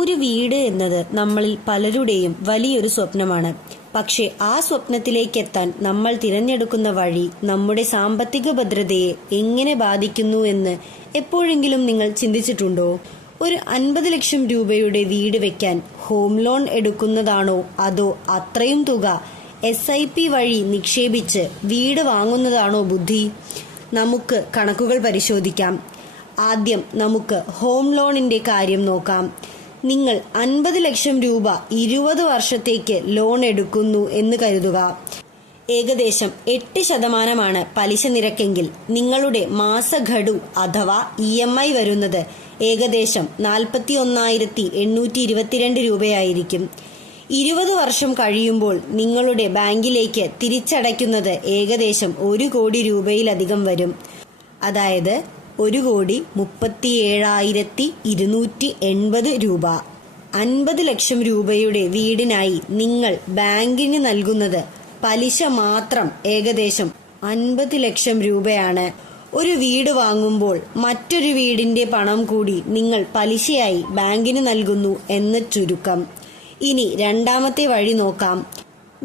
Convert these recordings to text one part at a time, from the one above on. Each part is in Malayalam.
ഒരു വീട് എന്നത് നമ്മളിൽ പലരുടെയും വലിയൊരു സ്വപ്നമാണ്. പക്ഷേ ആ സ്വപ്നത്തിലേക്ക് എത്താൻ നമ്മൾ തിരഞ്ഞെടുക്കുന്ന വഴി നമ്മുടെ സാമ്പത്തിക ഭദ്രതയെ എങ്ങനെ ബാധിക്കുന്നു എന്ന് എപ്പോഴെങ്കിലും നിങ്ങൾ ചിന്തിച്ചിട്ടുണ്ടോ? ഒരു 50 ലക്ഷം രൂപയുടെ വീട് വെക്കാൻ ഹോം ലോൺ എടുക്കുന്നതാണോ അതോ അത്രയും തുക SIP വഴി നിക്ഷേപിച്ച് വീട് വാങ്ങുന്നതാണോ ബുദ്ധി? നമുക്ക് കണക്കുകൾ പരിശോധിക്കാം. ആദ്യം നമുക്ക് ഹോം ലോണിന്റെ കാര്യം നോക്കാം. നിങ്ങൾ 50 ലക്ഷം രൂപ 20 വർഷത്തേക്ക് ലോൺ എടുക്കുന്നു എന്ന് കരുതുക. ഏകദേശം 8% പലിശ നിരക്കെങ്കിൽ നിങ്ങളുടെ മാസഗഡു അഥവാ EMI വരുന്നത് ഏകദേശം 41,822 രൂപയായിരിക്കും. 20 വർഷം കഴിയുമ്പോൾ നിങ്ങളുടെ ബാങ്കിലേക്ക് തിരിച്ചടയ്ക്കുന്നത് ഏകദേശം 1 കോടി രൂപയിലധികം വരും. അതായത് 1,37,280 രൂപ. 50 ലക്ഷം രൂപയുടെ വീടിനായി നിങ്ങൾ ബാങ്കിന് നൽകുന്നത് പലിശ മാത്രം ഏകദേശം 50 ലക്ഷം രൂപയാണ്. ഒരു വീട് വാങ്ങുമ്പോൾ മറ്റൊരു വീടിന്റെ പണം കൂടി നിങ്ങൾ പലിശയായി ബാങ്കിന് നൽകുന്നു എന്ന് ചുരുക്കം. ഇനി രണ്ടാമത്തെ വഴി നോക്കാം.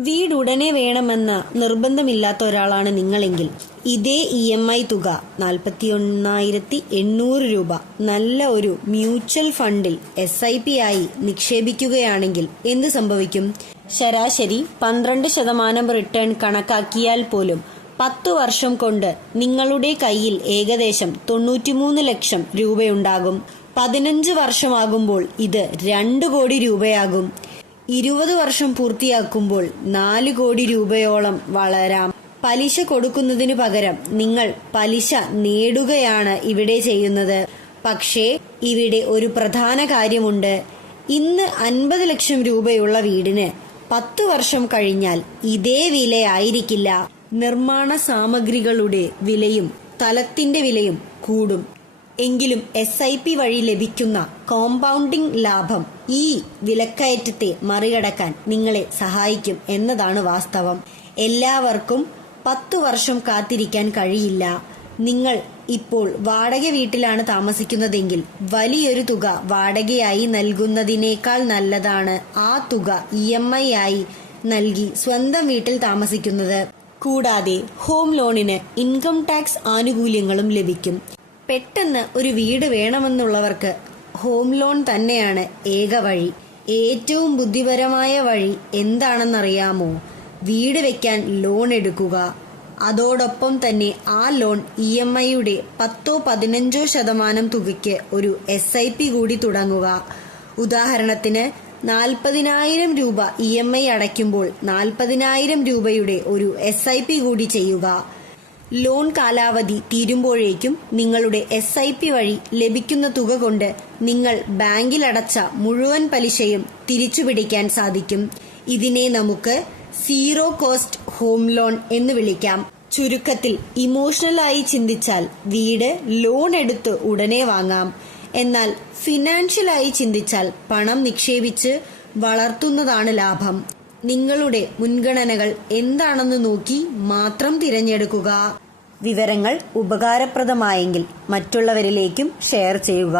വീട് ഉടനെ വേണമെന്ന നിർബന്ധമില്ലാത്ത ഒരാളാണ് നിങ്ങളെങ്കിൽ ഇതേ EMI തുക 41,800 രൂപ നല്ല ഒരു മ്യൂച്വൽ ഫണ്ടിൽ SIP ആയി നിക്ഷേപിക്കുകയാണെങ്കിൽ എന്ത് സംഭവിക്കും? ശരാശരി 12% റിട്ടേൺ കണക്കാക്കിയാൽ പോലും 10 വർഷം കൊണ്ട് നിങ്ങളുടെ കയ്യിൽ ഏകദേശം 93 ലക്ഷം രൂപയുണ്ടാകും. 15 വർഷമാകുമ്പോൾ ഇത് 2 കോടി രൂപയാകും. 20 വർഷം പൂർത്തിയാക്കുമ്പോൾ 4 കോടി രൂപയോളം വളരാം. പലിശ കൊടുക്കുന്നതിനു പകരം നിങ്ങൾ പലിശ നേടുകയാണ് ഇവിടെ ചെയ്യുന്നത്. പക്ഷേ ഇവിടെ ഒരു പ്രധാന കാര്യമുണ്ട്. ഇന്ന് 50 ലക്ഷം രൂപയുള്ള വീടിന് 10 വർഷം കഴിഞ്ഞാൽ ഇതേ വിലയായിരിക്കില്ല. നിർമ്മാണ സാമഗ്രികളുടെ വിലയും സ്ഥലത്തിന്റെ വിലയും കൂടും. എങ്കിലും SIP വഴി ലഭിക്കുന്ന കോമ്പൗണ്ടിംഗ് ലാഭം ഈ വിലക്കയറ്റത്തെ മറികടക്കാൻ നിങ്ങളെ സഹായിക്കും എന്നതാണ് വാസ്തവം. എല്ലാവർക്കും 10 വർഷം കാത്തിരിക്കാൻ കഴിയില്ല. നിങ്ങൾ ഇപ്പോൾ വാടക വീട്ടിലാണ് താമസിക്കുന്നതെങ്കിൽ വലിയൊരു തുക വാടകയായി നൽകുന്നതിനേക്കാൾ നല്ലതാണ് ആ തുക EMI ആയി നൽകി സ്വന്തം വീട്ടിൽ താമസിക്കുന്നത്. കൂടാതെ ഹോം ലോണിന് ഇൻകം ടാക്സ് ആനുകൂല്യങ്ങളും ലഭിക്കും. പെട്ടെന്ന് ഒരു വീട് വേണമെന്നുള്ളവർക്ക് ഹോം ലോൺ തന്നെയാണ് ഏക വഴി. ഏറ്റവും ബുദ്ധിപരമായ വഴി എന്താണെന്നറിയാമോ? വീട് വെക്കാൻ ലോൺ എടുക്കുക. അതോടൊപ്പം തന്നെ ആ ലോൺ EMIയുടെ 10-15% തുകയ്ക്ക് ഒരു SIP കൂടി തുടങ്ങുക. ഉദാഹരണത്തിന് 40,000 രൂപ EMI അടയ്ക്കുമ്പോൾ 40,000 രൂപയുടെ ഒരു SIP കൂടി ചെയ്യുക. ലോൺ കാലാവധി തീരുമ്പോഴേക്കും നിങ്ങളുടെ SIP വഴി ലഭിക്കുന്ന തുക കൊണ്ട് നിങ്ങൾ ബാങ്കിൽ അടച്ച മുഴുവൻ പലിശയും തിരിച്ചുപിടിക്കാൻ സാധിക്കും. ഇതിനെ നമുക്ക് സീറോ കോസ്റ്റ് ഹോം ലോൺ എന്ന് വിളിക്കാം. ചുരുക്കത്തിൽ ഇമോഷണലായി ചിന്തിച്ചാൽ വീട് ലോൺ എടുത്ത് ഉടനെ വാങ്ങാം. എന്നാൽ ഫിനാൻഷ്യലായി ചിന്തിച്ചാൽ പണം നിക്ഷേപിച്ച് വളർത്തുന്നതാണ് ലാഭം. നിങ്ങളുടെ മുൻഗണനകൾ എന്താണെന്ന് നോക്കി മാത്രം തിരഞ്ഞെടുക്കുക. വിവരങ്ങൾ ഉപകാരപ്രദമായെങ്കിൽ മറ്റുള്ളവരിലേക്കും ഷെയർ ചെയ്യുക.